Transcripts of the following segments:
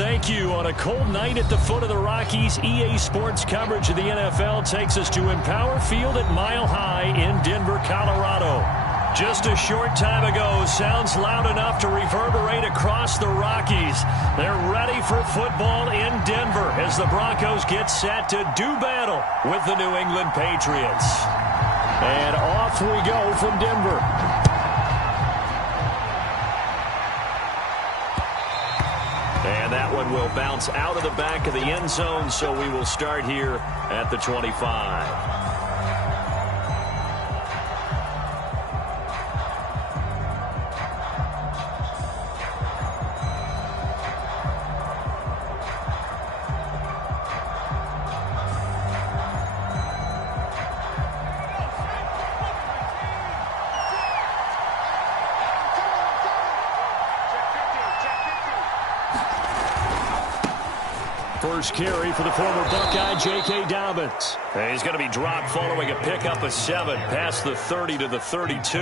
thank you. On a cold night at the foot of the Rockies, EA Sports coverage of the NFL takes us to Empower Field at Mile High in Denver, Colorado. Just a short time ago, sounds loud enough to reverberate across the Rockies. They're ready for football in Denver as the Broncos get set to do battle with the New England Patriots. And off we go from Denver. And that one will bounce out of the back of the end zone, so we will start here at the 25. First carry for the former Buckeye, J.K. Dobbins. And he's going to be dropped following a pickup of 7 past the 30 to the 32.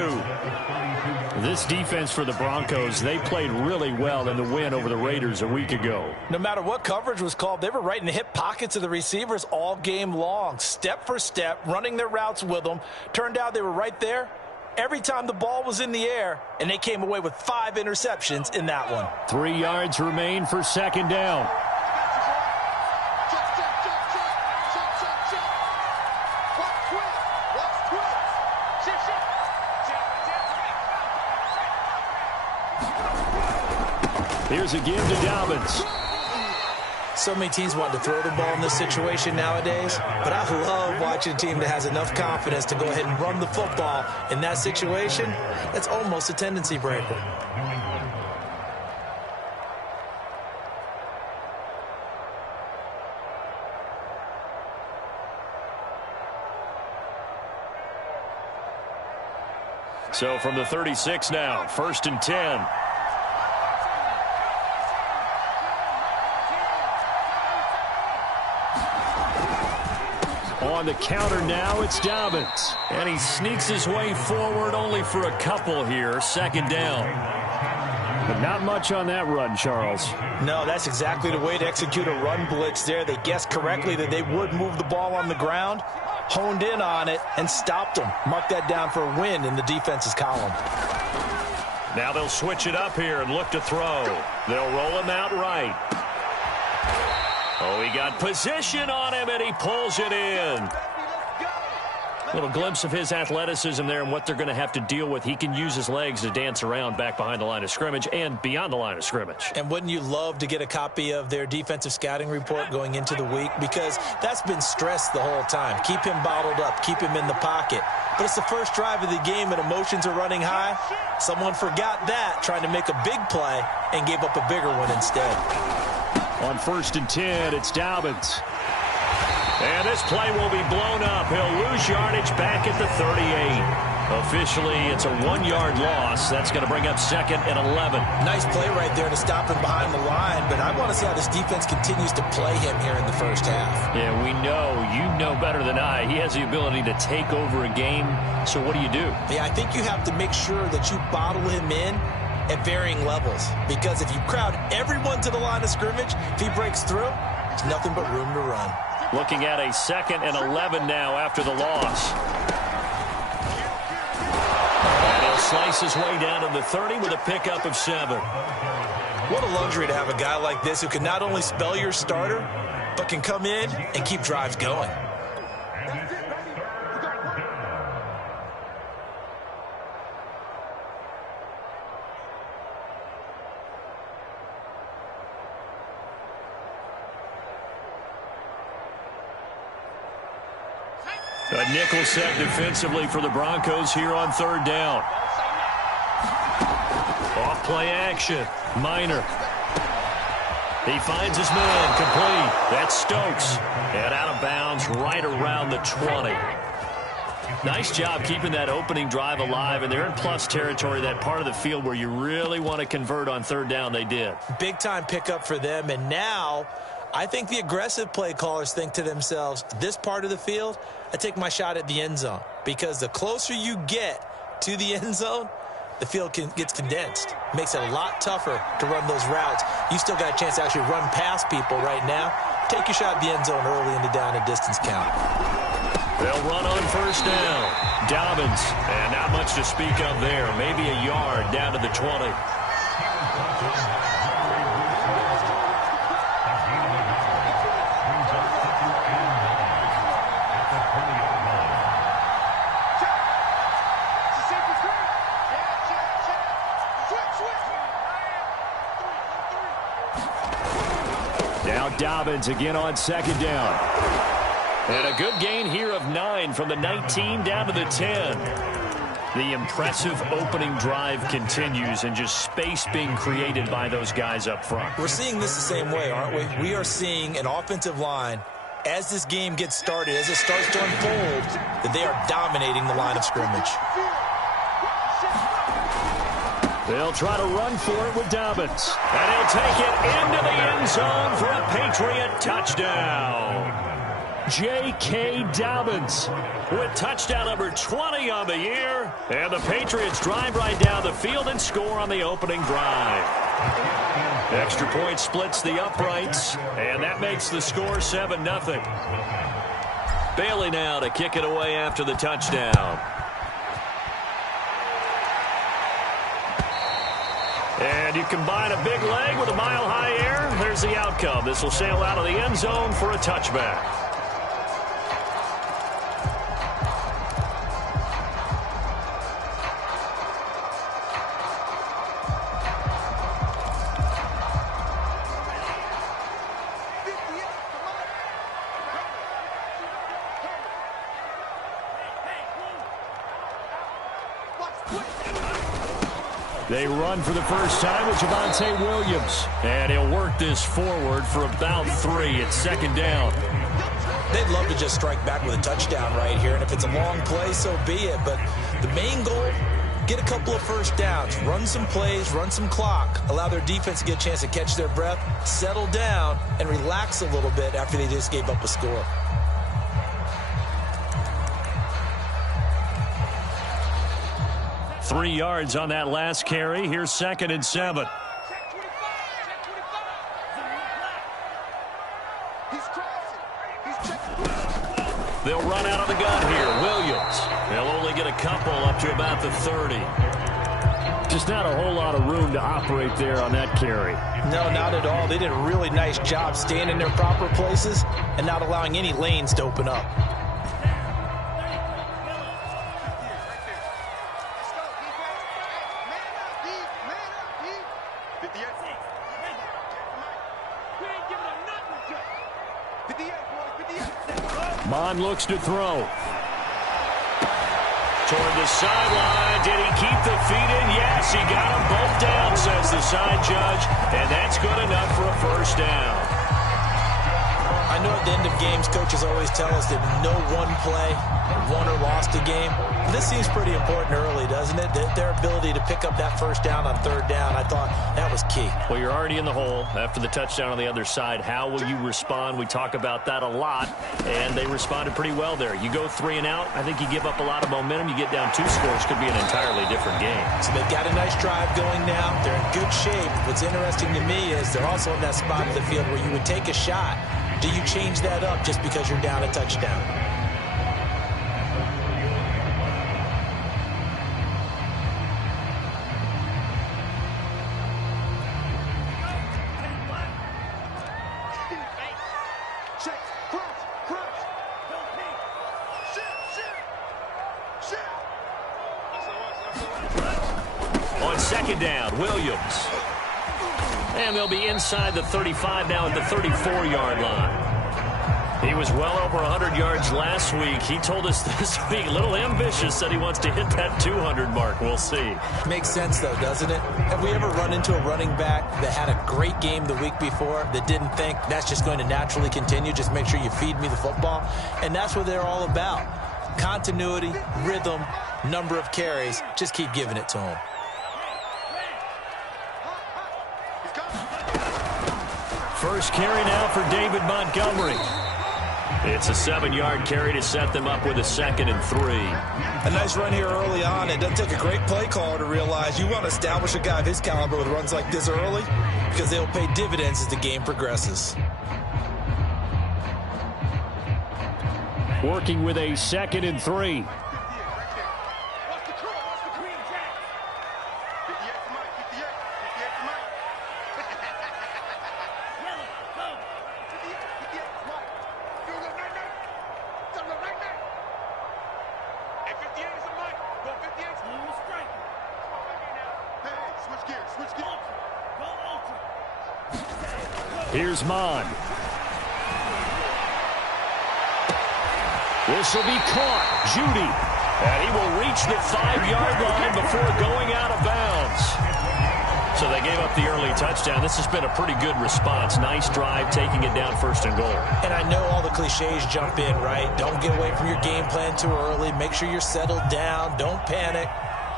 This defense for the Broncos, they played really well in the win over the Raiders a week ago. No matter what coverage was called, they were right in the hip pockets of the receivers all game long. Step for step, running their routes with them. Turned out they were right there every time the ball was in the air, and they came away with 5 interceptions in that one. 3 yards remain for second down. Here's a give to Dobbins. So many teams want to throw the ball in this situation nowadays, but I love watching a team that has enough confidence to go ahead and run the football in that situation. That's almost a tendency breaker. So from the 36 now, 1st and 10. On the counter now, it's Dobbins. And he sneaks his way forward only for a couple here. 2nd down. But not much on that run, Charles. No, that's exactly the way to execute a run blitz there. They guessed correctly that they would move the ball on the ground, honed in on it, and stopped them. Mark that down for a win in the defense's column. Now they'll switch it up here and look to throw. They'll roll him out right. Oh, he got position on him, and he pulls it in. Little glimpse of his athleticism there and what they're going to have to deal with. He can use his legs to dance around back behind the line of scrimmage and beyond the line of scrimmage. And wouldn't you love to get a copy of their defensive scouting report going into the week? Because that's been stressed the whole time. Keep him bottled up. Keep him in the pocket. But it's the first drive of the game and emotions are running high. Someone forgot that, trying to make a big play, and gave up a bigger one instead. On 1st and 10, it's Dobbins. And this play will be blown up. He'll lose yardage back at the 38. Officially, it's a 1-yard loss. That's going to bring up 2nd and 11. Nice play right there to stop him behind the line, but I want to see how this defense continues to play him here in the first half. Yeah, we know. You know better than I. He has the ability to take over a game. So what do you do? Yeah, I think you have to make sure that you bottle him in at varying levels, because if you crowd everyone to the line of scrimmage, if he breaks through, there's nothing but room to run. Looking at a 2nd and 11 now after the loss. And he'll slice his way down to the 30 with a pickup of 7. What a luxury to have a guy like this who can not only spell your starter, but can come in and keep drives going. A nickel set defensively for the Broncos here on 3rd down. Off play action. Minor. He finds his man. Complete. That's Stokes. And out of bounds right around the 20. Nice job keeping that opening drive alive, and they're in plus territory, that part of the field where you really want to convert on 3rd down. They did. Big-time pickup for them, and now I think the aggressive play callers think to themselves, this part of the field, I take my shot at the end zone, because the closer you get to the end zone, the field gets condensed. Makes it a lot tougher to run those routes You still got a chance to actually run past people right now. Take your shot at the end zone early in the down and distance count. They'll run on first down. Dobbins, and not much to speak of there. Maybe a yard down to the 20. Now Dobbins again on second down. And a good gain here of 9 from the 19 down to the 10. The impressive opening drive continues, and just space being created by those guys up front. We're seeing this the same way, aren't we? We are seeing an offensive line, as this game gets started, as it starts to unfold, that they are dominating the line of scrimmage. They'll try to run for it with Dobbins. And he'll take it into the end zone for a Patriot touchdown. J.K. Dobbins with touchdown number 20 on the year. And the Patriots drive right down the field and score on the opening drive. Extra point splits the uprights, and that makes the score 7-0. Bailey now to kick it away after the touchdown. And you combine a big leg with a mile-high air, there's the outcome. This will sail out of the end zone for a touchback. They run for the first time with Javonte Williams. And he'll work this forward for about 3. It's second down. They'd love to just strike back with a touchdown right here. And if it's a long play, so be it. But the main goal, get a couple of first downs. Run some plays, run some clock. Allow their defense to get a chance to catch their breath, settle down, and relax a little bit after they just gave up a score. Three yards on that last carry. Here's 2nd and 7. They'll run out of the gun here. Williams. They'll only get a couple up to about the 30. Just not a whole lot of room to operate there on that carry. No, not at all. They did a really nice job staying in their proper places and not allowing any lanes to open up. Mon looks to throw. Toward the sideline. Did he keep the feet in? Yes, he got them both down, says the side judge. And that's good enough for a first down. I know at the end of games, coaches always tell us that no one play won or lost a game. This seems pretty important early, doesn't it? Their ability to pick up that first down on third down, I thought that was key. Well, you're already in the hole after the touchdown on the other side. How will you respond? We talk about that a lot, and they responded pretty well there. You go 3 and out, I think you give up a lot of momentum. You get down 2 scores, could be an entirely different game. So they've got a nice drive going now. They're in good shape. What's interesting to me is they're also in that spot of the field where you would take a shot. Do you change that up just because you're down a touchdown? On second down, Williams. And they'll be inside the 35 now at the 34-yard line. He was well over 100 yards last week. He told us this week, a little ambitious, said he wants to hit that 200 mark. We'll see. Makes sense, though, doesn't it? Have we ever run into a running back that had a great game the week before that didn't think that's just going to naturally continue? Just make sure you feed me the football. And that's what they're all about. Continuity, rhythm, number of carries. Just keep giving it to him. First carry now for David Montgomery. It's a 7-yard carry to set them up with a 2nd and 3. A nice run here early on. It doesn't take a great play caller to realize you want to establish a guy of his caliber with runs like this early. because they'll pay dividends as the game progresses. Working with a 2nd and 3. Here's Mon. This will be caught. Judy. And he will reach the 5-yard line before going out of bounds. So they gave up the early touchdown. This has been a pretty good response. Nice drive, taking it down 1st and goal. And I know all the cliches jump in, right? Don't get away from your game plan too early. Make sure you're settled down. Don't panic.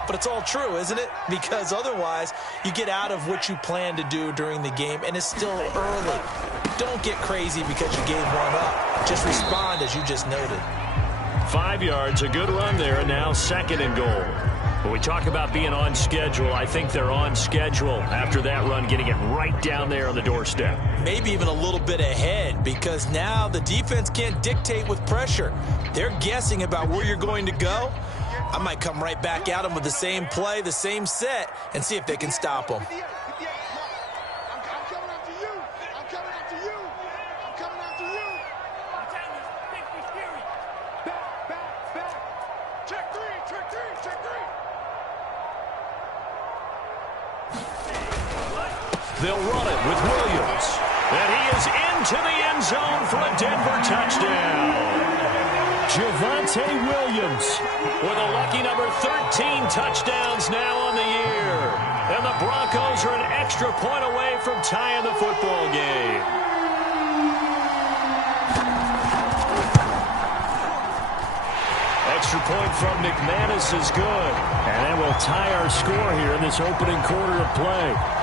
But it's all true, isn't it? Because otherwise, you get out of what you plan to do during the game, and it's still early. Don't get crazy because you gave one up. Just respond as you just noted. 5 yards, a good run there, and now 2nd and goal. When we talk about being on schedule, I think they're on schedule after that run, getting it right down there on the doorstep. Maybe even a little bit ahead, because now the defense can't dictate with pressure. They're guessing about where you're going to go. I might come right back at them with the same play, the same set, and see if they can stop them. They'll run it with Williams. And he is into the end zone for a Denver touchdown. Javonte Williams with a lucky number 13 touchdowns now on the year. And the Broncos are an extra point away from tying the football game. Extra point from McManus is good. And that will tie our score here in this opening quarter of play.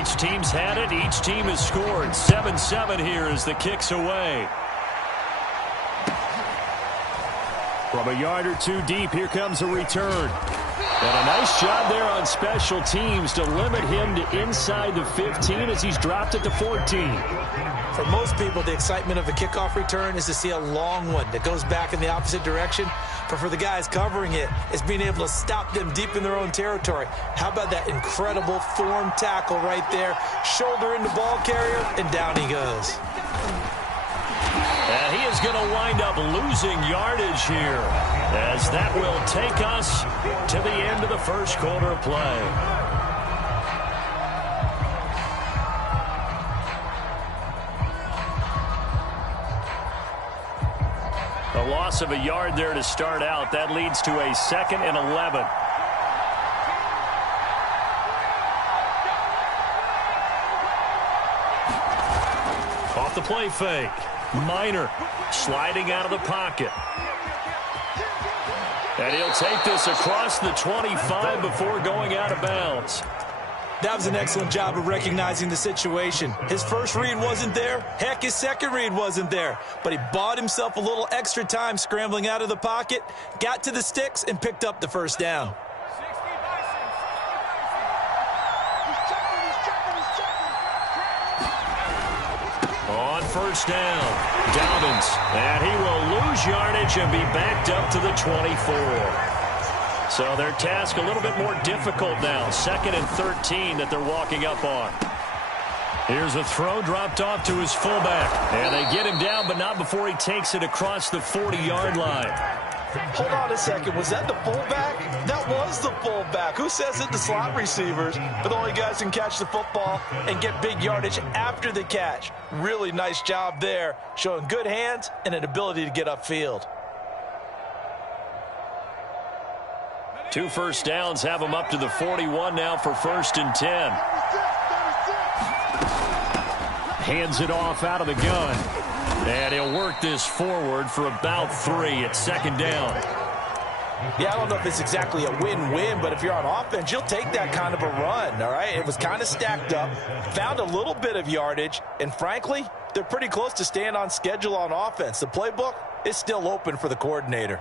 Each team's had it. Each team has scored. 7-7 here as the kick's away. From a yard or two deep, here comes a return. And a nice job there on special teams to limit him to inside the 15 as he's dropped it to 14. For most people, the excitement of a kickoff return is to see a long one that goes back in the opposite direction. But for the guys covering it, it's being able to stop them deep in their own territory. How about that incredible form tackle right there? Shoulder in the ball carrier, and down he goes. And he is going to wind up losing yardage here, as that will take us to the end of the first quarter of play. A loss of a yard there to start out. That leads to a 2nd and 11. Off the play fake. Minor sliding out of the pocket. And he'll take this across the 25 before going out of bounds. That was an excellent job of recognizing the situation. His first read wasn't there. Heck, his second read wasn't there. But he bought himself a little extra time scrambling out of the pocket, got to the sticks, and picked up the first down. On first down, Dobbins. And he will lose yardage and be backed up to the 24. So their task a little bit more difficult now. 2nd and 13 that they're walking up on. Here's a throw dropped off to his fullback. And they get him down, but not before he takes it across the 40-yard line. Hold on a second. Was that the fullback? That was the fullback. Who says it? The slot receivers are the only guys who can catch the football and get big yardage after the catch. Really nice job there, showing good hands and an ability to get upfield. 2 first downs have him up to the 41 now for 1st and 10. Hands it off out of the gun. And he'll work this forward for about 3 at 2nd down. Yeah, I don't know if it's exactly a win-win, but if you're on offense, you'll take that kind of a run, all right? It was kind of stacked up, found a little bit of yardage, and frankly, they're pretty close to staying on schedule on offense. The playbook is still open for the coordinator.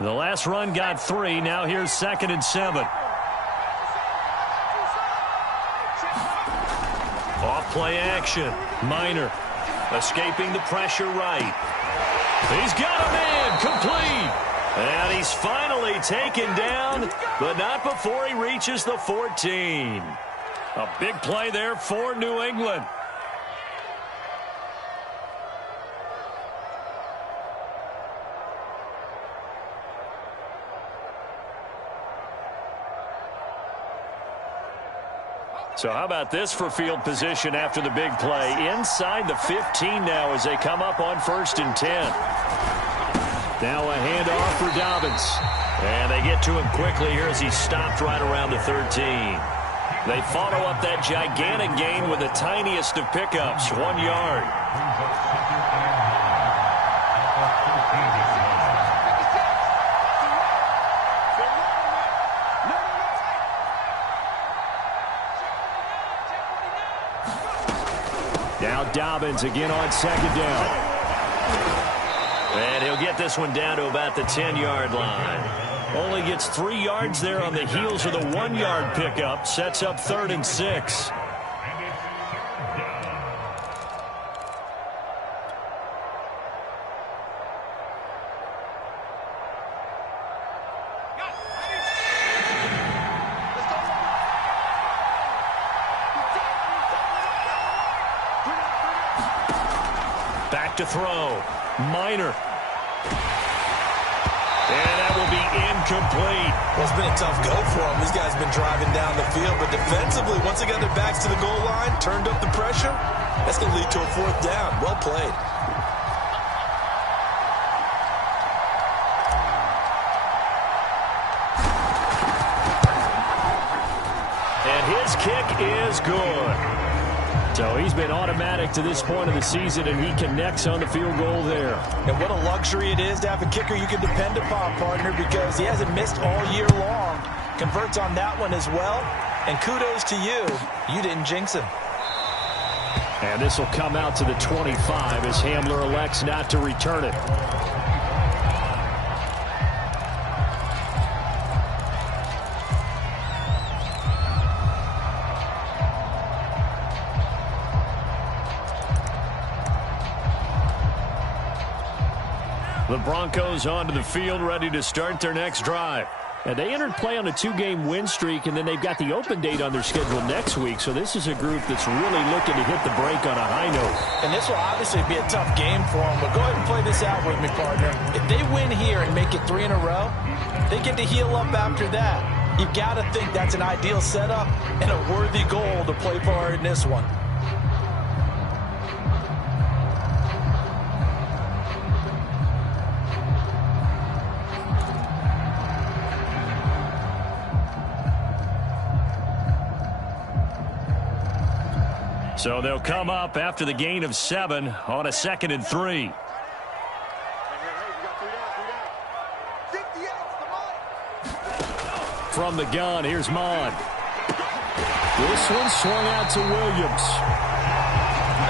The last run got 3. Now here's 2nd and 7. Off play action. Minor escaping the pressure right. He's got him in. Complete. And he's finally taken down, but not before he reaches the 14. A big play there for New England. So how about this for field position after the big play? Inside the 15 now as they come up on 1st and 10. Now a handoff for Dobbins. And they get to him quickly here as he stopped right around the 13. They follow up that gigantic gain with the tiniest of pickups, 1 yard. Now Dobbins again on 2nd down. And he'll get this one down to about the 10-yard line. Only gets 3 yards there on the heels of the 1-yard pickup. Sets up 3rd and 6. Back to throw. Minor. And that will be incomplete. Well, it's been a tough go for them. These guys have been driving down the field, but defensively, once they got their backs to the goal line, turned up the pressure, that's going to lead to a 4th down. Well played. And his kick is good. So he's been automatic to this point of the season, and he connects on the field goal there. And what a luxury it is to have a kicker you can depend upon, partner, because he hasn't missed all year long. Converts on that one as well. And kudos to you. You didn't jinx him. And this will come out to the 25 as Hamler elects not to return it. The Broncos onto the field, ready to start their next drive. And they entered play on a 2-game win streak, and then they've got the open date on their schedule next week. So this is a group that's really looking to hit the break on a high note. And this will obviously be a tough game for them, but go ahead and play this out with me, partner. If they win here and make it 3 in a row, they get to heal up after that. You've got to think that's an ideal setup and a worthy goal to play for in this one. So they'll come up after the gain of 7 on a 2nd and 3. From the gun, here's Mon. This one swung out to Williams.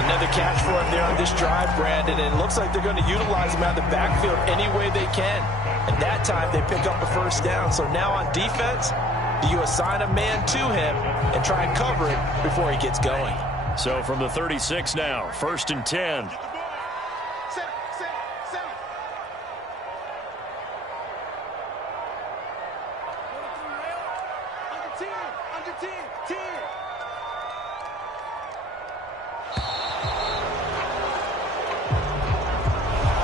Another catch for him there on this drive, Brandon, and it looks like they're going to utilize him out of the backfield any way they can. And that time they pick up a 1st down. So now on defense, do you assign a man to him and try and cover it before he gets going? So from the 36 now, 1st and 10.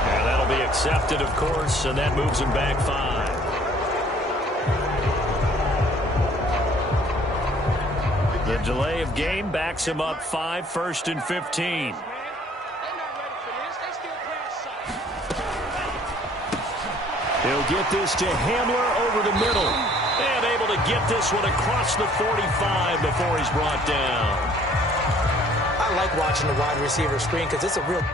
And that'll be accepted, of course, and that moves him back 5. The delay of game backs him up 5, 1st and 15. He'll get this to Hamler over the middle. And able to get this one across the 45 before he's brought down. I like watching the wide receiver screen because it's a real...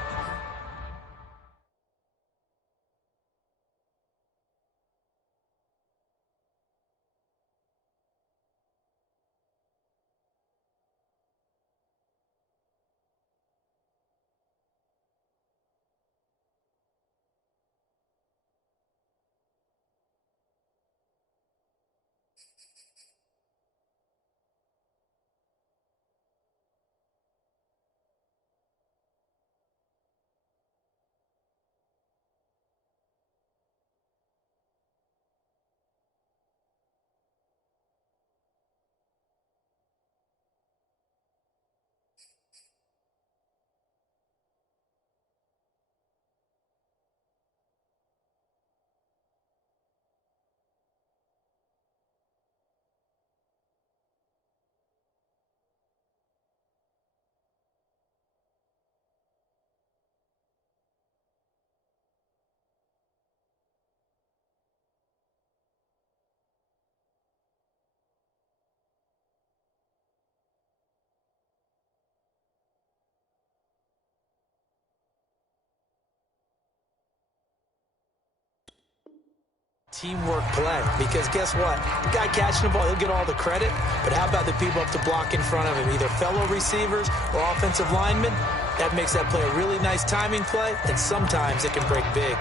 teamwork play, because guess what? The guy catching the ball, he'll get all the credit, but how about the people up to block in front of him, either fellow receivers or offensive linemen? That makes that play a really nice timing play, and sometimes it can break big.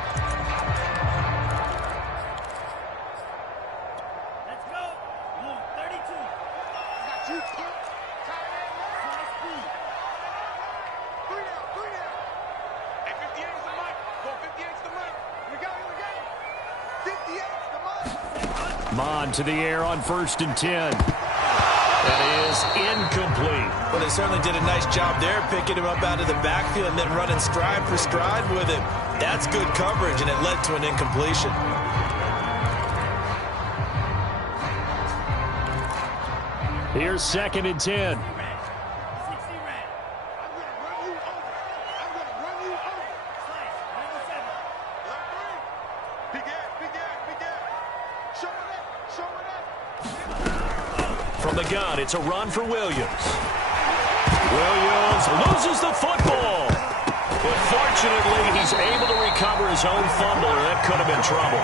Let's go. 32. Got you. Hey, 58's the mic. Go, 58's the mic. We got it. 58's the mic. Mon to the air on 1st and 10. That is incomplete. Well, they certainly did a nice job there, picking him up out of the backfield and then running stride for stride with him. That's good coverage, and it led to an incompletion. Here's 2nd and 10. From the gun, it's a run for Williams. Williams loses the football. But fortunately, he's able to recover his own fumble, or that could have been trouble.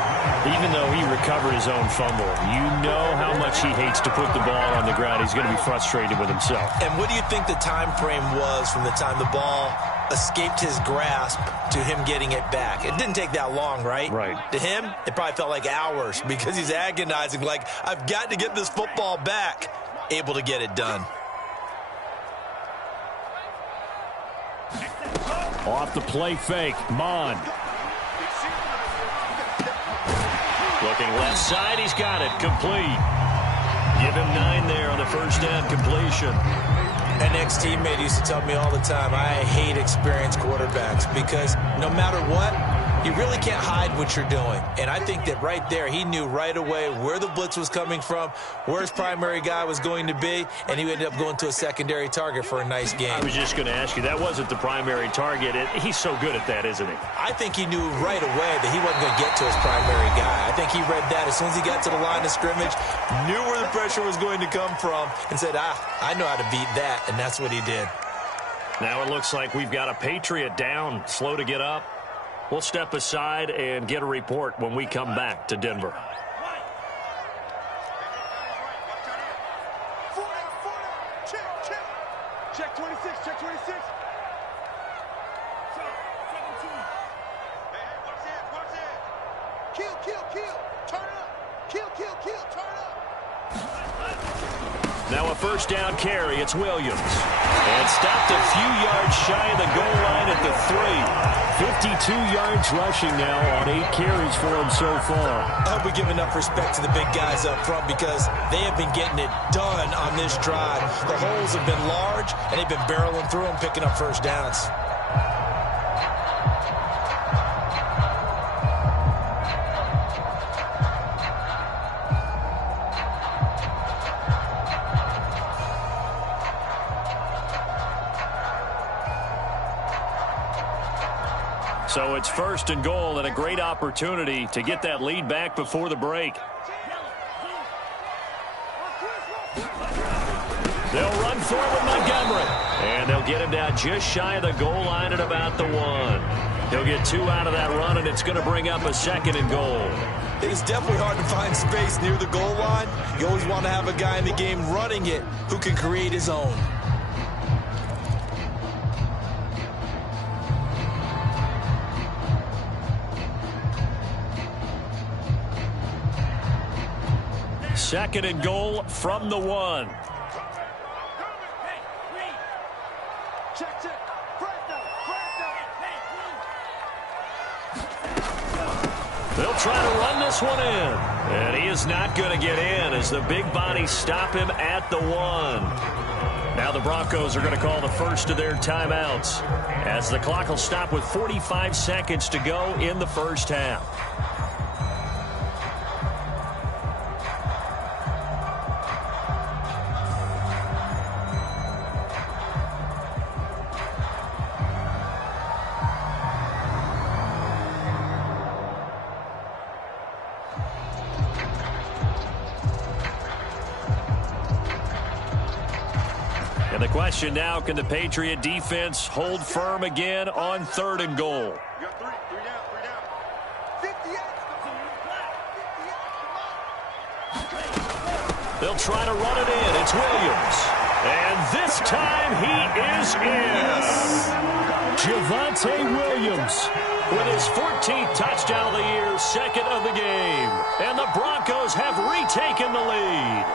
Even though he recovered his own fumble, you know how much he hates to put the ball on the ground. He's going to be frustrated with himself. And what do you think the time frame was from the time the ball escaped his grasp to him getting it back? It didn't take that long, right? Right. To him, it probably felt like hours because he's agonizing, like, I've got to get this football back. Able to get it done. Off the play fake, Mon. Looking left side, he's got it, complete. Give him 9 there on the first down completion. An ex-teammate used to tell me all the time, I hate experienced quarterbacks because no matter what, you really can't hide what you're doing. And I think that right there, he knew right away where the blitz was coming from, where his primary guy was going to be, and he ended up going to a secondary target for a nice game. I was just going to ask you, that wasn't the primary target. He's so good at that, isn't he? I think he knew right away that he wasn't going to get to his primary guy. I think he read that as soon as he got to the line of scrimmage, knew where the pressure was going to come from, and said, I know how to beat that, and that's what he did. Now it looks like we've got a Patriot down, slow to get up. We'll step aside and get a report when we come back to Denver. Check 26, check 26. Hey, watch it. Kill. Turn up. Kill, turn up. Now a first down carry. It's Williams. And stopped a few yards shy of the goal line at the 3. 52 yards rushing now on 8 carries for him so far. I hope we give enough respect to the big guys up front because they have been getting it done on this drive. The holes have been large, and they've been barreling through them, picking up first downs. So it's 1st and goal and a great opportunity to get that lead back before the break. They'll run for it with Montgomery. And they'll get him down just shy of the goal line at about the 1. He'll get 2 out of that run, and it's going to bring up a 2nd and goal. It is definitely hard to find space near the goal line. You always want to have a guy in the game running it who can create his own. Second and goal from the 1. They'll try to run this one in. And he is not going to get in as the big bodies stop him at the 1. Now the Broncos are going to call the first of their timeouts as the clock will stop with 45 seconds to go in the first half. And the question now, can the Patriot defense hold firm again on 3rd and goal? You got 3 down. 58. They'll try to run it in. It's Williams. And this time he is in. Javonte Williams with his 14th touchdown of the year, second of the game. And the Broncos have retaken the lead.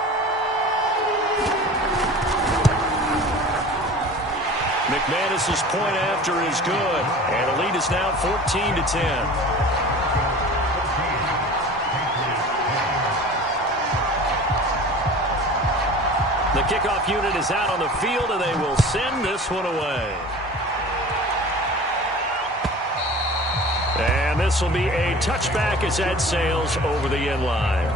McManus's point after is good. And the lead is now 14-10. The kickoff unit is out on the field, and they will send this one away. And this will be a touchback as that sails over the end line.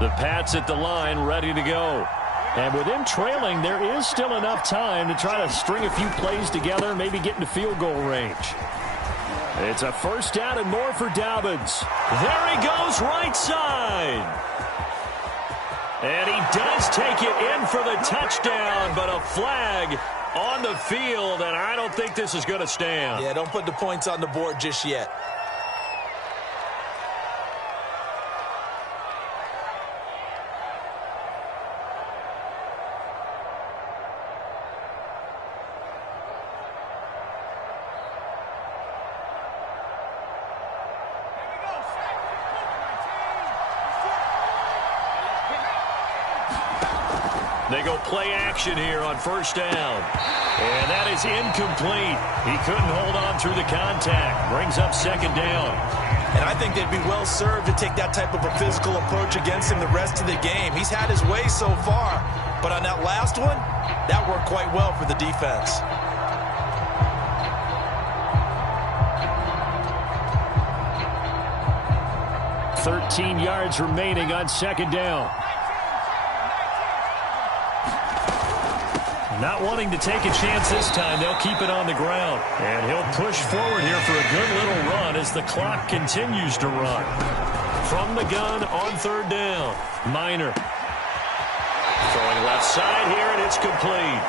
The Pats at the line, ready to go. And with them trailing, there is still enough time to try to string a few plays together, maybe get into field goal range. It's a first down and more for Dobbins. There he goes, right side. And he does take it in for the touchdown, but a flag on the field, and I don't think this is going to stand. Yeah, don't put the points on the board just yet. They go play action here on first down. And that is incomplete. He couldn't hold on through the contact. Brings up second down. And I think they'd be well served to take that type of a physical approach against him the rest of the game. He's had his way so far. But on that last one, that worked quite well for the defense. $13 yards remaining on second down. Not wanting to take a chance this time, they'll keep it on the ground. And he'll push forward here for a good little run as the clock continues to run. From the gun on third down, Minor. Throwing left side here, and it's complete.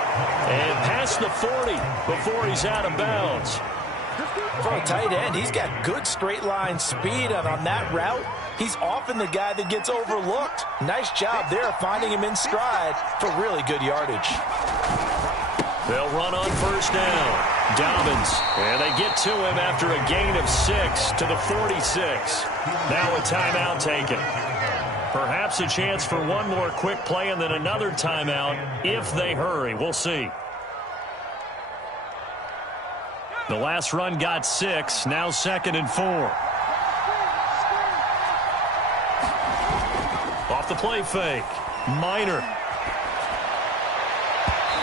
And past the 40 before he's out of bounds. For a tight end, he's got good straight line speed, and on that route, he's often the guy that gets overlooked. Nice job there finding him in stride for really good yardage. They'll run on first down. Dobbins, and they get to him after a gain of 6 to the 46. Now a timeout taken. Perhaps a chance for one more quick play and then another timeout if they hurry. We'll see. The last run got 6, now 2nd and 4. Off the play fake, Minor.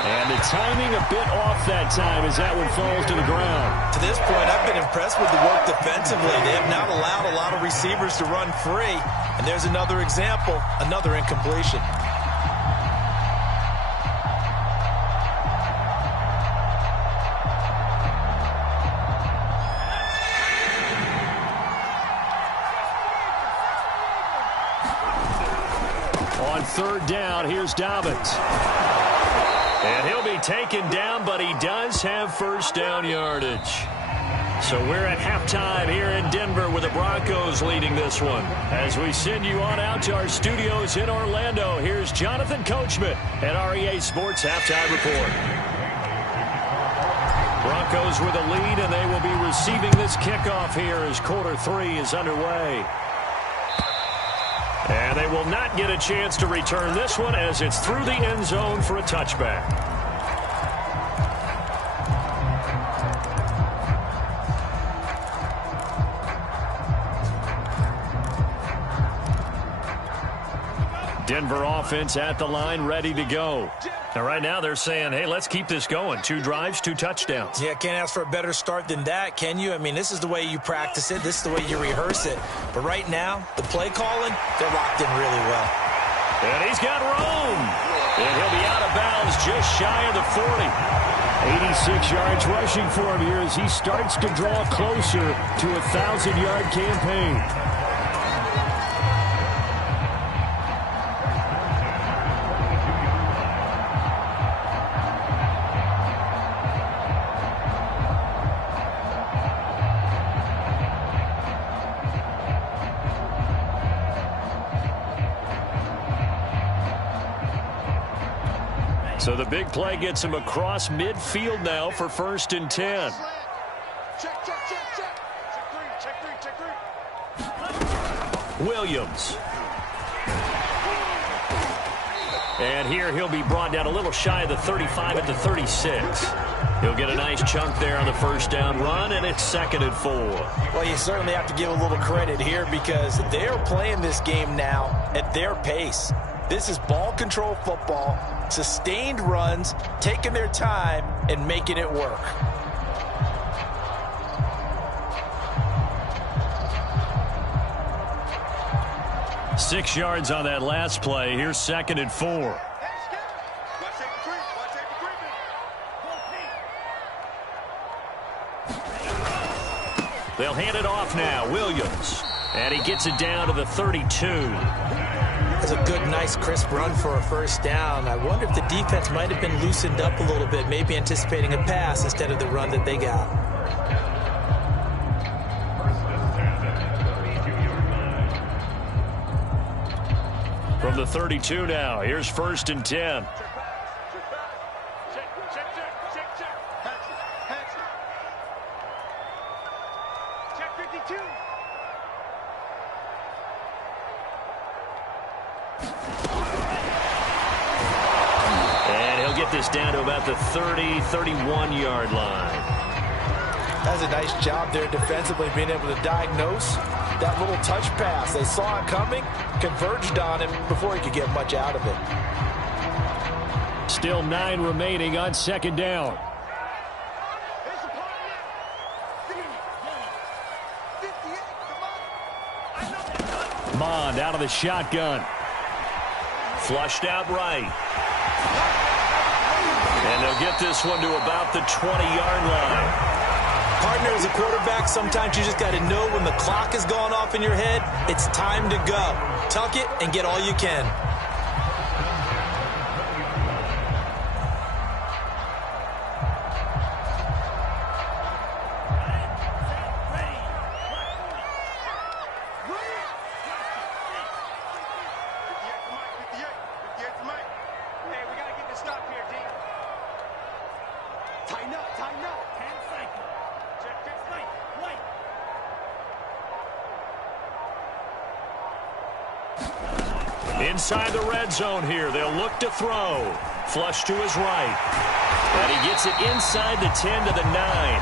And the timing a bit off that time as that one falls to the ground. To this point, I've been impressed with the work defensively. They have not allowed a lot of receivers to run free. And there's another example, another incompletion. On third down, here's Dobbins. And he'll be taken down, but he does have first down yardage. So we're at halftime here in Denver with the Broncos leading this one. As we send you on out to our studios in Orlando, here's Jonathan Coachman at REA Sports Halftime Report. Broncos with a lead, and they will be receiving this kickoff here as quarter 3 is underway. And they will not get a chance to return this one as it's through the end zone for a touchback. Denver offense at the line, ready to go. Now, right now, they're saying, hey, let's keep this going. 2 drives, 2 touchdowns. Yeah, can't ask for a better start than that, can you? I mean, this is the way you practice it. This is the way you rehearse it. But right now, the play calling, they're locked in really well. And he's got room. And he'll be out of bounds just shy of the 40. 86 yards rushing for him here as he starts to draw closer to a 1,000-yard campaign. So the big play gets him across midfield now for 1st and 10. Check, check, check, check. Check three. Williams. And here he'll be brought down a little shy of the 35 at the 36. He'll get a nice chunk there on the 1st down run, and it's 2nd and 4. Well, you certainly have to give a little credit here because they're playing this game now at their pace. This is ball control football, sustained runs, taking their time, and making it work. Six yards on that last play. Here's 2nd and 4. Watch tape three. Watch tape three. They'll hand it off now. Williams. And he gets it down to the 32. That's a good, nice, crisp run for a 1st down. I wonder if the defense might have been loosened up a little bit, maybe anticipating a pass instead of the run that they got. From the 32 now, here's 1st and 10. Check 52. And he'll get this down to about the 30, 31-yard line. That's a nice job there defensively, being able to diagnose that little touch pass. They saw it coming, converged on him before he could get much out of it. Still 9 remaining on 2nd down. Here's the party. 58, come on. Mond out of the shotgun. Flushed out right. And they'll get this one to about the 20-yard line. Partner, as a quarterback, sometimes you just got to know when the clock has gone off in your head, it's time to go. Tuck it and get all you can. Tighten up, tighten up. Check, check, wait. Inside the red zone here. They'll look to throw. Flush to his right. And he gets it inside the 10 to the 9.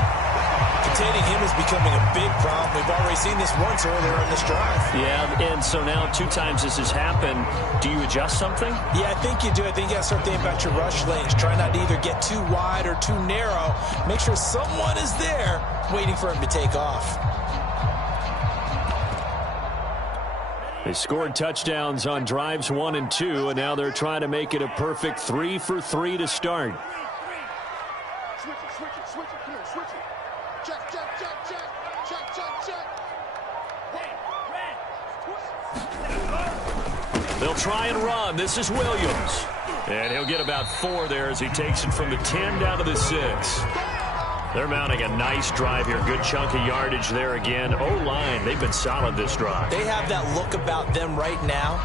Containing him is becoming a big problem. We've already seen this once earlier in this drive. Yeah, and so now 2 times this has happened. Do you adjust something? Yeah, I think you do. I think you got to start thinking about your rush lanes. Try not to either get too wide or too narrow. Make sure someone is there waiting for him to take off. They scored touchdowns on drives 1 and 2, and now they're trying to make it a perfect 3 for 3 to start. Switch it. Come here, switch it. Check. They'll try and run. This is Williams. And he'll get about 4 there as he takes it from the 10 down to the 6. They're mounting a nice drive here. Good chunk of yardage there again. O-line, they've been solid this drive. They have that look about them right now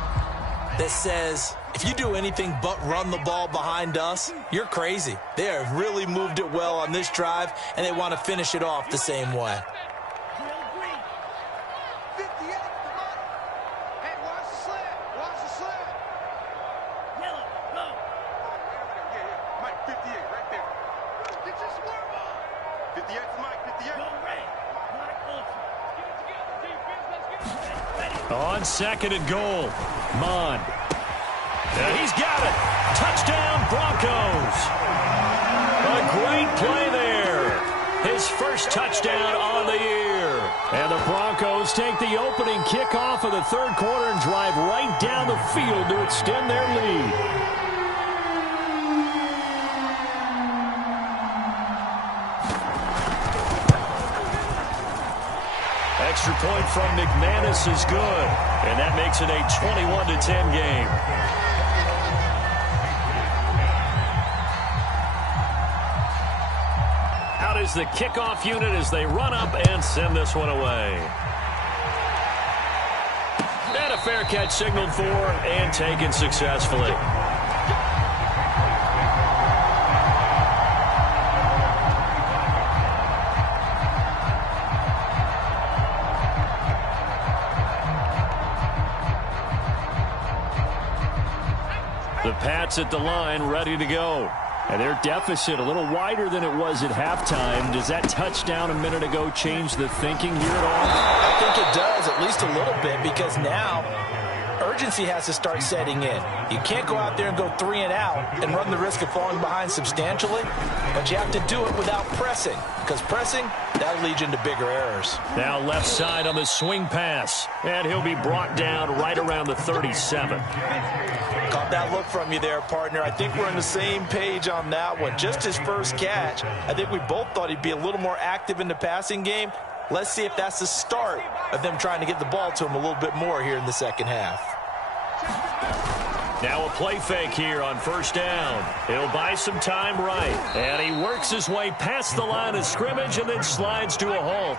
that says, if you do anything but run the ball behind us, you're crazy. They have really moved it well on this drive, and they want to finish it off the same way. 58, come on. Hey, watch the slant. Yellow, go. Yeah. Mike, 58, right there. Get your swerve on. 58 to Mike, 58. Go red. Black ultra. Get it together, defense. Let's get it. Ready. On 2nd and goal, Mond. He's got it. Touchdown, Broncos. A great play there. His first touchdown on the year. And the Broncos take the opening kickoff of the 3rd quarter and drive right down the field to extend their lead. Extra point from McManus is good, and that makes it a 21-10 game. Out is the kickoff unit as they run up and send this one away. And a fair catch signaled for and taken successfully. The Pats at the line, ready to go. And their deficit a little wider than it was at halftime. Does that touchdown a minute ago change the thinking here at all? I think it does, at least a little bit, because now urgency has to start setting in. You can't go out there and go 3 and out and run the risk of falling behind substantially, but you have to do it without pressing, because pressing, that'll lead you into bigger errors. Now left side on the swing pass, and he'll be brought down right around the 37. Caught that look from you there, partner. I think we're on the same page on that one. Just his first catch, I think we both thought he'd be a little more active in the passing game. Let's see if that's the start of them trying to get the ball to him a little bit more here in the second half. Now a play fake here on first down. He'll buy some time right. And he works his way past the line of scrimmage and then slides to a halt.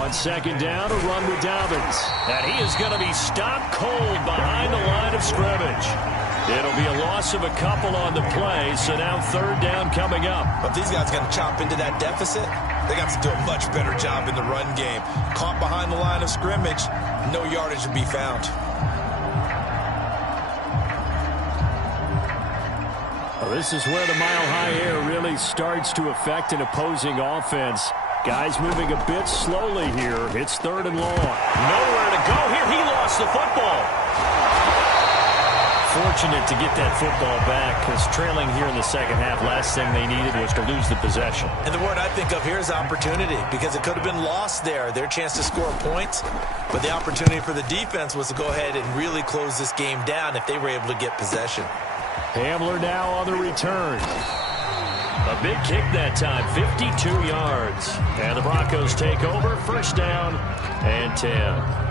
On second down, a run with Dobbins. And he is going to be stopped cold behind the line of scrimmage. It'll be a loss of a couple on the play, so now third down coming up. But these guys are going to chop into that deficit. They got to do a much better job in the run game. Caught behind the line of scrimmage, no yardage to be found. Well, this is where the mile-high air really starts to affect an opposing offense. Guys moving a bit slowly here. It's third and long. Nowhere to go here. He lost the football. Fortunate to get that football back, because trailing here in the second half, last thing they needed was to lose the possession. And the word I think of here is opportunity, because it could have been lost there, their chance to score points. But the opportunity for the defense was to go ahead and really close this game down if they were able to get possession. Hamler now on the return. A big kick that time, 52 yards. And the Broncos take over, first down and 10.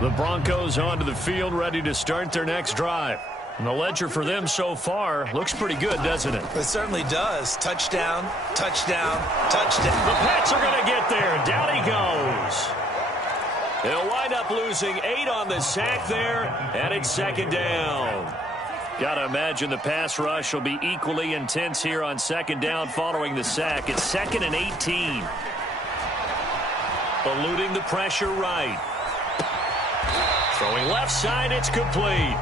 The Broncos onto the field, ready to start their next drive. And the ledger for them so far looks pretty good, doesn't it? It certainly does. Touchdown, touchdown, touchdown. The Pats are going to get there. Down he goes. They'll wind up losing 8 on the sack there, and it's second down. Got to imagine the pass rush will be equally intense here on second down following the sack. It's 2nd and 18. Eluding the pressure right. Throwing left side, it's complete.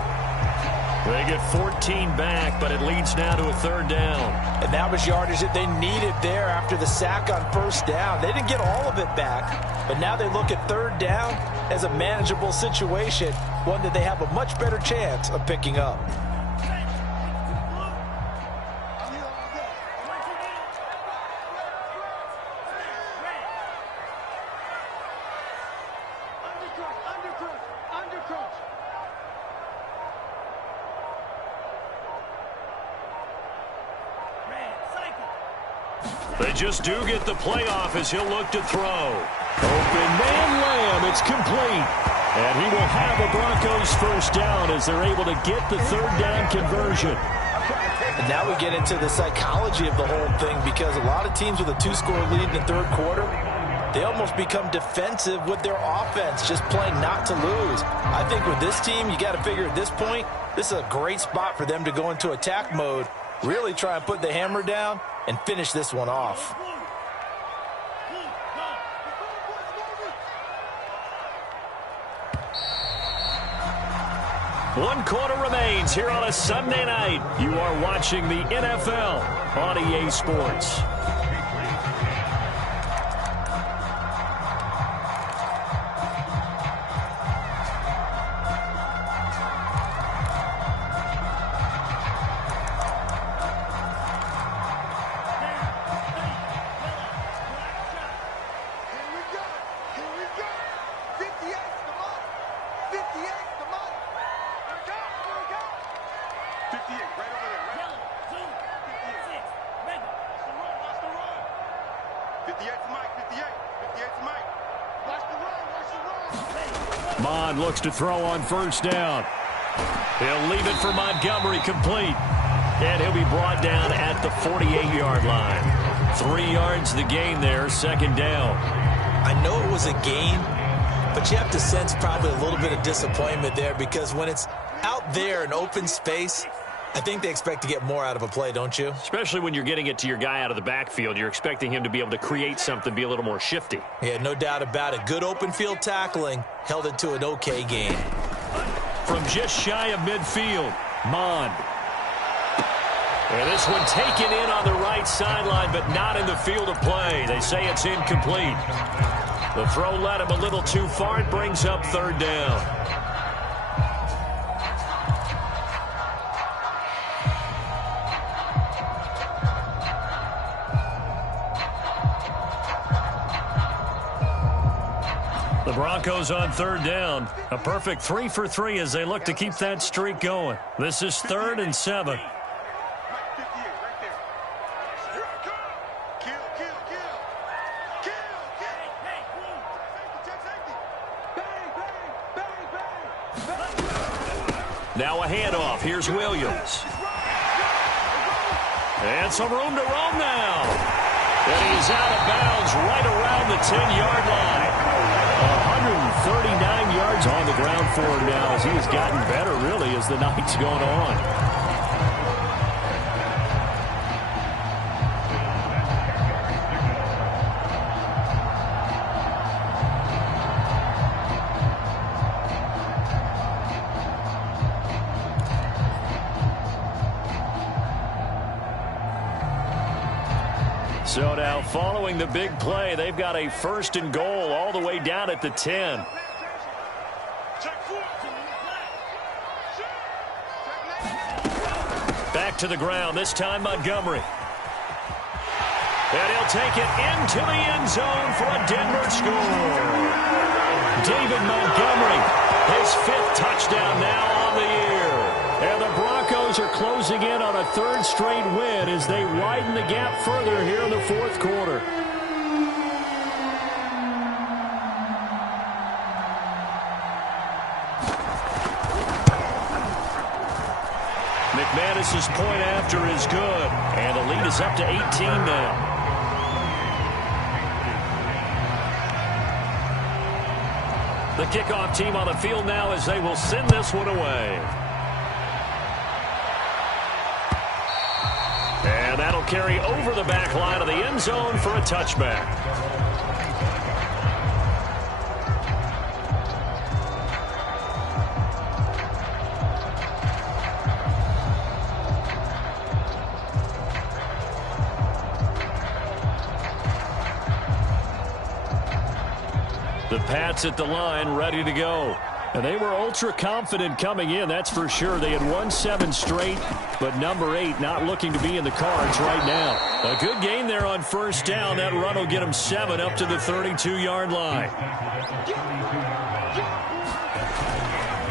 They get 14 back, but it leads now to a third down. And that was yardage that they needed there after the sack on first down. They didn't get all of it back, but now they look at third down as a manageable situation, one that they have a much better chance of picking up. They just do get the playoff as he'll look to throw. Open man Lamb, it's complete. And he will have a Broncos first down as they're able to get the third down conversion. And now we get into the psychology of the whole thing, because a lot of teams with a 2-score lead in the third quarter, they almost become defensive with their offense, just playing not to lose. I think with this team, you got to figure at this point, this is a great spot for them to go into attack mode, really try and put the hammer down and finish this one off. One quarter remains here on a Sunday night. You are watching the NFL on EA Sports. Mond looks to throw on first down. He'll leave it for Montgomery, complete. And he'll be brought down at the 48-yard line. 3 yards the gain there, second down. I know it was a gain, but you have to sense probably a little bit of disappointment there, because when it's out there in open space, I think they expect to get more out of a play, don't you? Especially when you're getting it to your guy out of the backfield. You're expecting him to be able to create something, be a little more shifty. Yeah, no doubt about it. Good open field tackling. Held it to an okay gain. From just shy of midfield, Mond. And this one taken in on the right sideline, but not in the field of play. They say it's incomplete. The throw led him a little too far. It brings up third down. The Broncos on third down. A perfect 3 for 3 as they look to keep that streak going. This is 3rd and 7. Now a handoff. Here's Williams. And some room to roam now. And he's out of bounds right around the 10-yard line. 139 yards on the ground for him now as he has gotten better, really, as the night's gone on. So now following the big play, they've got a 1st and goal all the way down at the 10. Back to the ground, this time Montgomery. And he'll take it into the end zone for a Denver score. David Montgomery, his 5th touchdown now on the year. And the Broncos are closing in on a 3rd straight win as they widen the gap further here in the 4th quarter. McManus's point after is good, and the lead is up to 18 now. The kickoff team on the field now as they will send this one away. And that'll carry over the back line of the end zone for a touchback. The Pats at the line ready to go. And they were ultra confident coming in, that's for sure. They had won 7 straight, but number 8 not looking to be in the cards right now. A good gain there on 1st down. That run will get them 7 up to the 32-yard line.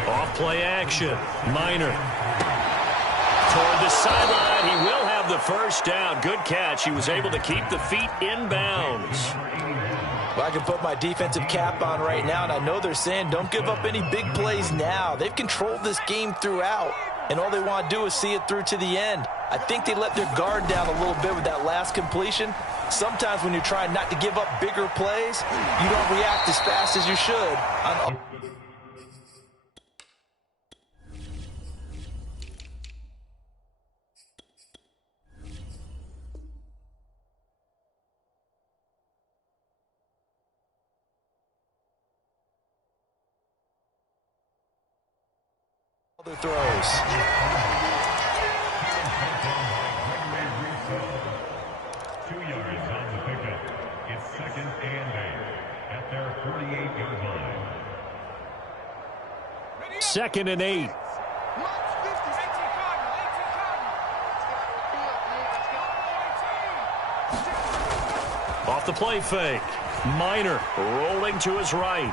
Off play action. Minor. Toward the sideline. He will have the 1st down. Good catch. He was able to keep the feet in bounds. Well, I can put my defensive cap on right now, and I know they're saying don't give up any big plays now. They've controlled this game throughout, and all they want to do is see it through to the end. I think they let their guard down a little bit with that last completion. Sometimes when you're trying not to give up bigger plays, you don't react as fast as you should. Other throws. 2 yards on the pickup. It's 2nd and 8 at their 48-yard line. 2nd and 8. Off the play fake. Minor rolling to his right.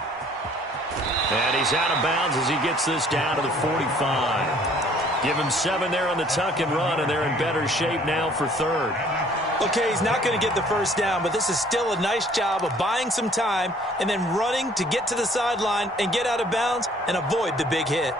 And he's out of bounds as he gets this down to the 45. Give him 7 there on the tuck and run, and they're in better shape now for 3rd. Okay, he's not going to get the 1st down, but this is still a nice job of buying some time and then running to get to the sideline and get out of bounds and avoid the big hit.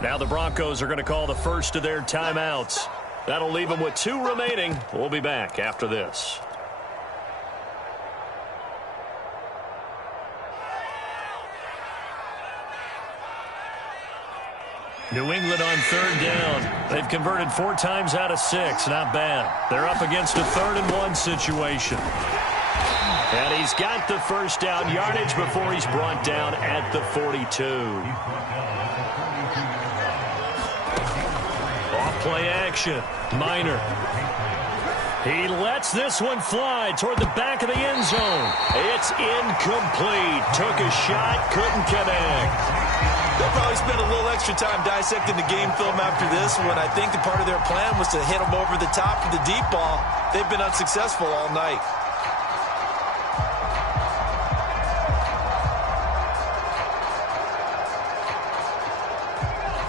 Now the Broncos are going to call the first of their timeouts. That'll leave them with 2 remaining. We'll be back after this. New England on third down. They've converted 4 times out of 6. Not bad. They're up against a 3rd-and-1 situation. And he's got the first down yardage before he's brought down at the 42. Off play action. Minor. He lets this one fly toward the back of the end zone. It's incomplete. Took a shot, couldn't connect. They'll probably spend a little extra time dissecting the game film after this one. I think the part of their plan was to hit them over the top of the deep ball. They've been unsuccessful all night.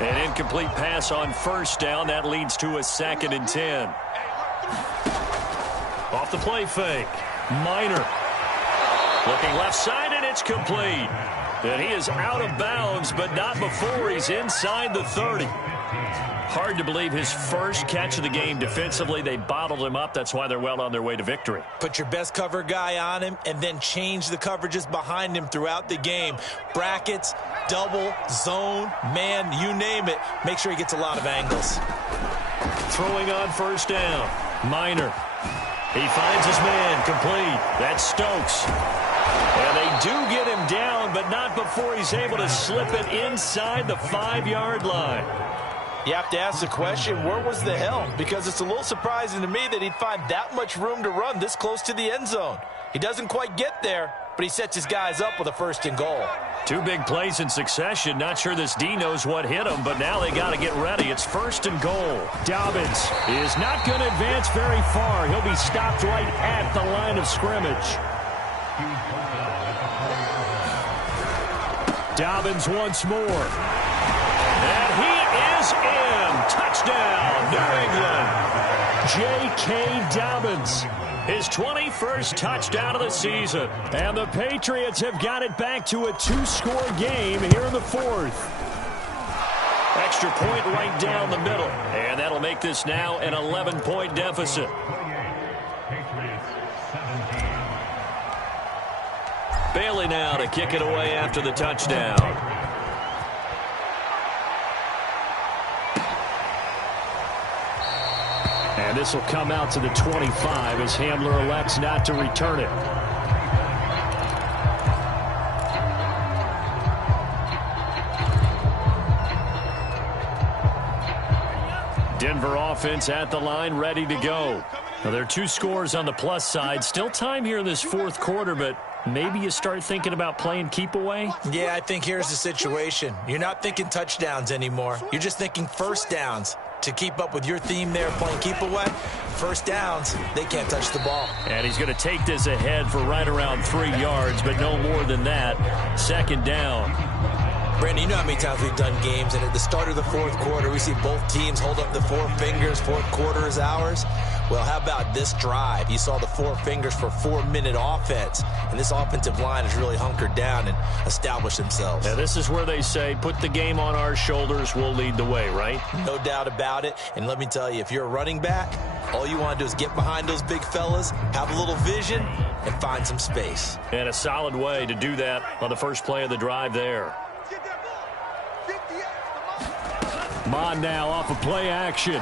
An incomplete pass on first down. That leads to a 2nd and 10. Off the play fake. Minor. Looking left side, and it's complete. And he is out of bounds, but not before he's inside the 30. Hard to believe his first catch of the game defensively. They bottled him up. That's why they're well on their way to victory. Put your best cover guy on him and then change the coverages behind him throughout the game. Brackets, double, zone, man, you name it. Make sure he gets a lot of angles. Throwing on first down. Minor. He finds his man complete. That's Stokes. And they do get him down, but not before he's able to slip it inside the 5-yard line. You have to ask the question, where was the help? Because it's a little surprising to me that he'd find that much room to run this close to the end zone. He doesn't quite get there, but he sets his guys up with a 1st and goal. 2 big plays in succession. Not sure this D knows what hit him, but now they got to get ready. It's 1st and goal. Dobbins is not going to advance very far. He'll be stopped right at the line of scrimmage. Dobbins once more. And he is in. Touchdown, New England. J.K. Dobbins. His 21st touchdown of the season. And the Patriots have got it back to a 2-score game here in the 4th. Extra point right down the middle. And that'll make this now an 11-point deficit. Bailey now to kick it away after the touchdown. And this will come out to the 25 as Hamler elects not to return it. Denver offense at the line, ready to go. Now, there are 2 scores on the plus side. Still time here in this 4th quarter, but maybe you start thinking about playing keep away? Yeah, I think here's the situation. You're not thinking touchdowns anymore. You're just thinking first downs. To keep up with your theme there, playing keep away, first downs, they can't touch the ball. And he's going to take this ahead for right around 3 yards, but no more than that. 2nd down. Brandon, you know how many times we've done games, and at the start of the 4th quarter, we see both teams hold up the 4 fingers, 4th quarter is ours. Well, how about this drive? You saw the 4 fingers for 4-minute offense, and this offensive line has really hunkered down and established themselves. Now, this is where they say, put the game on our shoulders, we'll lead the way, right? No doubt about it, and let me tell you, if you're a running back, all you want to do is get behind those big fellas, have a little vision, and find some space. And a solid way to do that on the first play of the drive there. Mon now off of play action.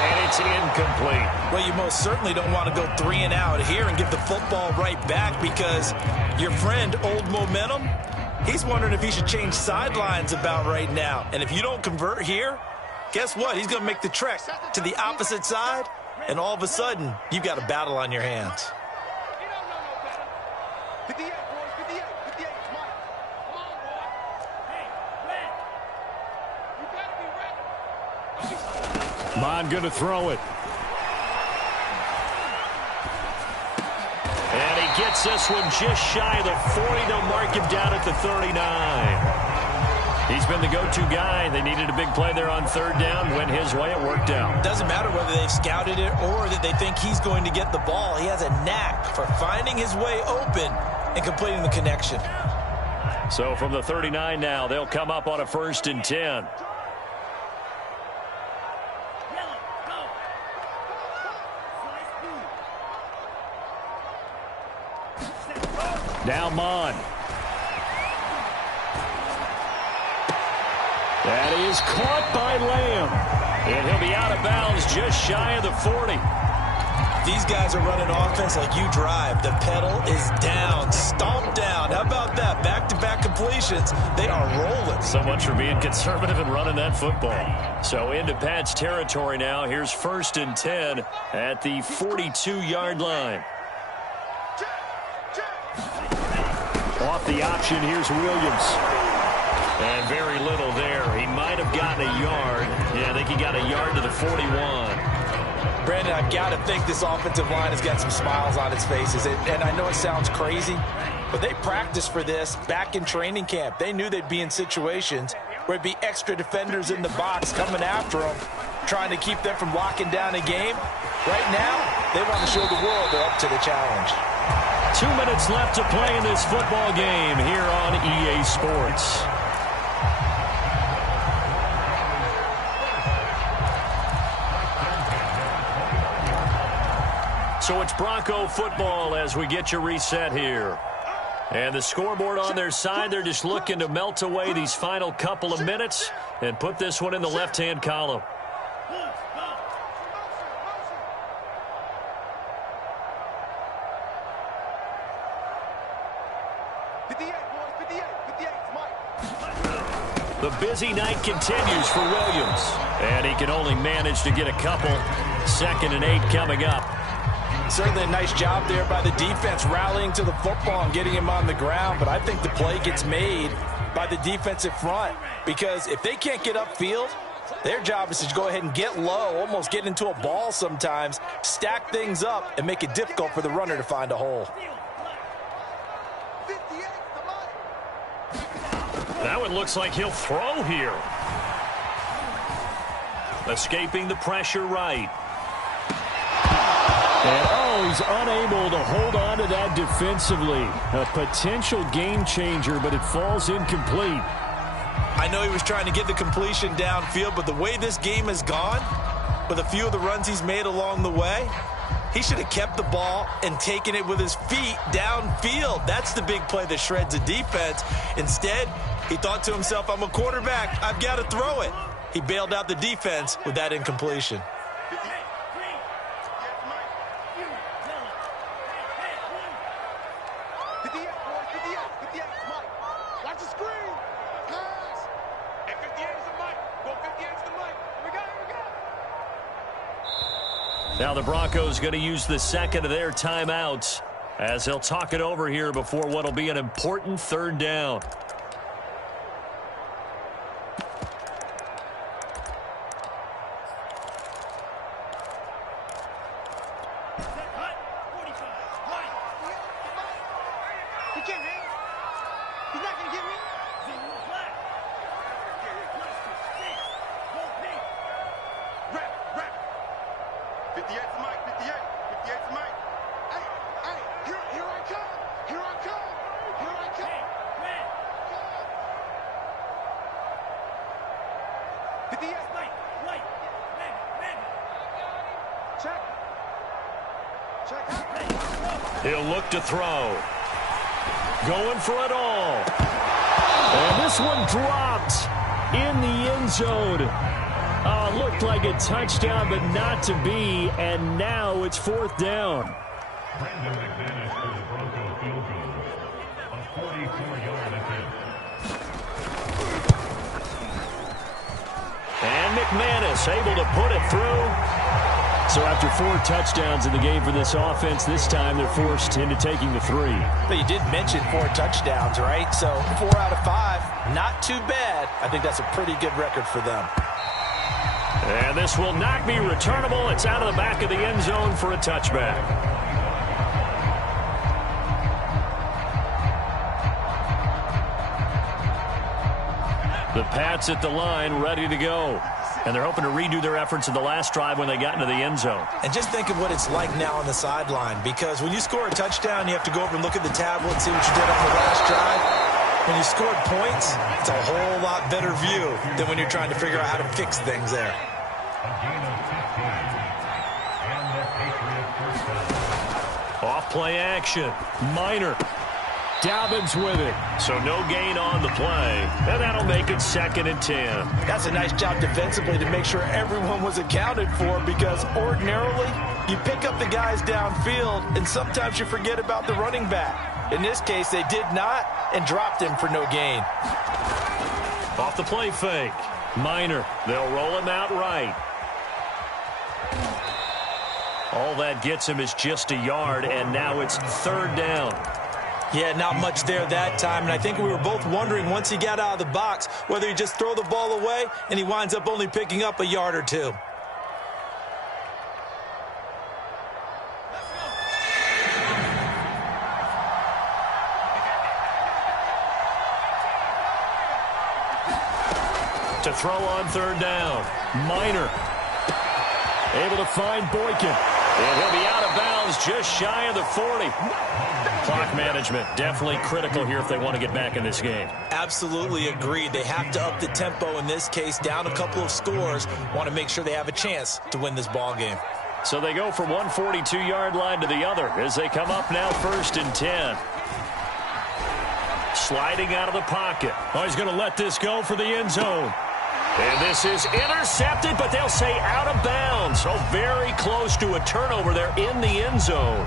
And it's incomplete. Well, you most certainly don't want to go 3 and out here and give the football right back because your friend, Old Momentum, he's wondering if he should change sidelines about right now. And if you don't convert here, guess what? He's going to make the trek to the opposite side, and all of a sudden, you've got a battle on your hands. Mon going to throw it. And he gets this one just shy of the 40. They'll mark him down at the 39. He's been the go-to guy. They needed a big play there on 3rd down. Went his way. It worked out. Doesn't matter whether they've scouted it or that they think he's going to get the ball. He has a knack for finding his way open and completing the connection. So from the 39 now, they'll come up on a 1st and 10. Now Mon. That is caught by Lamb. And he'll be out of bounds just shy of the 40. These guys are running offense like you drive. The pedal is down, stomped down. How about that? Back-to-back completions. They are rolling. So much for being conservative and running that football. So into Pat's territory now. Here's 1st and 10 at the 42-yard line. Off the option, here's Williams. And very little there. He might have gotten a yard. Yeah, I think he got a yard to the 41. Brandon, I've got to think this offensive line has got some smiles on its faces. And I know it sounds crazy, but they practiced for this back in training camp. They knew they'd be in situations where it'd be extra defenders in the box coming after them, trying to keep them from locking down a game. Right now, they want to show the world they're up to the challenge. 2 minutes left to play in this football game here on EA Sports. So it's Bronco football as we get you reset here. And the scoreboard on their side, they're just looking to melt away these final couple of minutes and put this one in the left-hand column. The busy night continues for Williams. And he can only manage to get a couple. 2nd and 8 coming up. Certainly a nice job there by the defense rallying to the football and getting him on the ground. But I think the play gets made by the defensive front. Because if they can't get upfield, their job is to go ahead and get low, almost get into a ball sometimes, stack things up, and make it difficult for the runner to find a hole. That one looks like he'll throw here. Escaping the pressure right. And, he's unable to hold on to that defensively. A potential game changer, but it falls incomplete. I know he was trying to get the completion downfield, but the way this game has gone, with a few of the runs he's made along the way, he should have kept the ball and taken it with his feet downfield. That's the big play that shreds a defense. Instead, he thought to himself, I'm a quarterback. I've got to throw it. He bailed out the defense with that incompletion. Now the Broncos going to use the second of their timeouts as they'll talk it over here before what will be an important 3rd down. He'll look to throw. Going for it all. And this one dropped in the end zone. Looked like a touchdown, but not to be. And now it's 4th down. Brandon McManus for the Broncos field goal. A 44-yard attempt. And McManus able to put it through. So after 4 touchdowns in the game for this offense, this time they're forced into taking the 3. But you did mention 4 touchdowns, right? So 4 out of 5, not too bad. I think that's a pretty good record for them. And this will not be returnable. It's out of the back of the end zone for a touchback. The Pats at the line, ready to go. And they're hoping to redo their efforts in the last drive when they got into the end zone. And just think of what it's like now on the sideline, because when you score a touchdown, you have to go over and look at the tablet and see what you did on the last drive. When you scored points, it's a whole lot better view than when you're trying to figure out how to fix things there. A gain of 15. And the Patriots first down. Off play action. Minor. Dobbins with it. So no gain on the play, and that'll make it 2nd and 10. That's a nice job defensively to make sure everyone was accounted for, because ordinarily you pick up the guys downfield and sometimes you forget about the running back. In this case, they did not and dropped him for no gain. Off the play fake. Minor. They'll roll him out right. All that gets him is just a yard, and now it's 3rd down. Yeah, not much there that time, and I think we were both wondering once he got out of the box whether he just throw the ball away and he winds up only picking up a yard or two. To throw on 3rd down. Minor. Able to find Boykin. And he'll be out of bounds just shy of the 40. Clock management definitely critical here if they want to get back in this game. Absolutely agreed. They have to up the tempo in this case, down a couple of scores. Want to make sure they have a chance to win this ball game. So they go from one 42-yard line to the other as they come up now 1st and 10. Sliding out of the pocket. Oh, he's going to let this go for the end zone. And this is intercepted, but they'll say out of bounds. So very close to a turnover there in the end zone.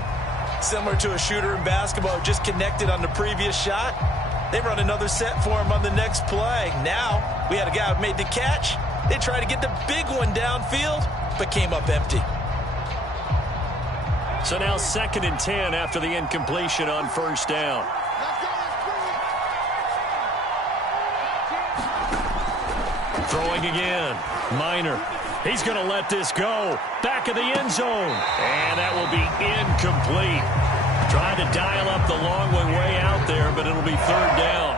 Similar to a shooter in basketball, just connected on the previous shot. They run another set for him on the next play. Now, we had a guy who made the catch. They tried to get the big one downfield, but came up empty. So now 2nd and 10 after the incompletion on 1st down. Throwing again. Minor. He's going to let this go. Back of the end zone. And that will be incomplete. Trying to dial up the long one way out there, but it'll be 3rd down.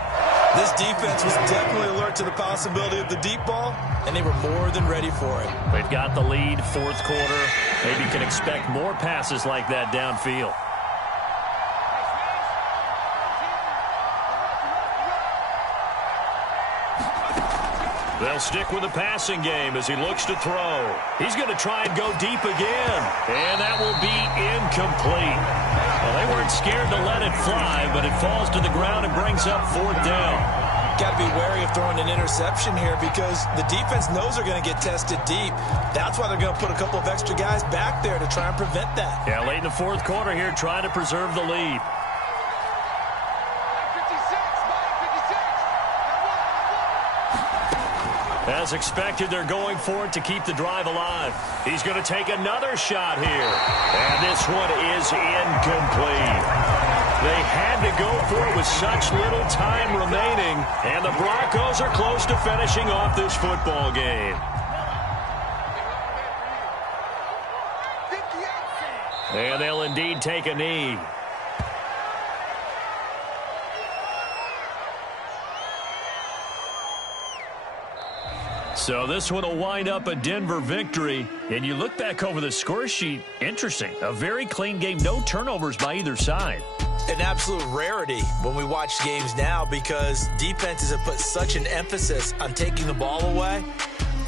This defense was definitely alert to the possibility of the deep ball, and they were more than ready for it. They've got the lead, 4th quarter. Maybe can expect more passes like that downfield. They'll stick with the passing game as he looks to throw. He's going to try and go deep again. And that will be incomplete. Well, they weren't scared to let it fly, but it falls to the ground and brings up 4th down. Got to be wary of throwing an interception here because the defense knows they're going to get tested deep. That's why they're going to put a couple of extra guys back there to try and prevent that. Yeah, late in the 4th quarter here, trying to preserve the lead. As expected, they're going for it to keep the drive alive. He's going to take another shot here. And this one is incomplete. They had to go for it with such little time remaining. And the Broncos are close to finishing off this football game. And they'll indeed take a knee. So this one will wind up a Denver victory. And you look back over the score sheet, interesting. A very clean game, no turnovers by either side. An absolute rarity when we watch games now because defenses have put such an emphasis on taking the ball away.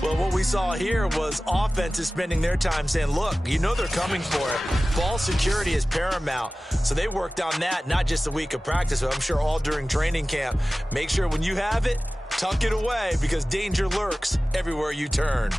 Well, what we saw here was offenses spending their time saying, look, you know they're coming for it. Ball security is paramount. So they worked on that, not just a week of practice, but I'm sure all during training camp. Make sure when you have it, tuck it away because danger lurks everywhere you turn.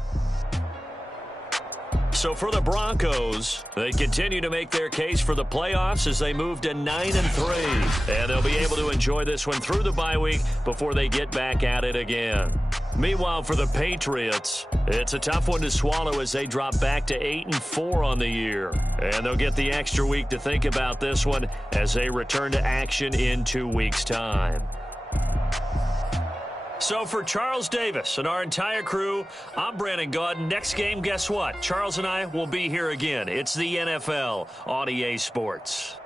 So for the Broncos, they continue to make their case for the playoffs as they move to 9-3. And they'll be able to enjoy this one through the bye week before they get back at it again. Meanwhile, for the Patriots, it's a tough one to swallow as they drop back to 8-4 on the year. And they'll get the extra week to think about this one as they return to action in 2 weeks' time. So for Charles Davis and our entire crew, I'm Brandon Gaudin. Next game, guess what? Charles and I will be here again. It's the NFL on EA Sports.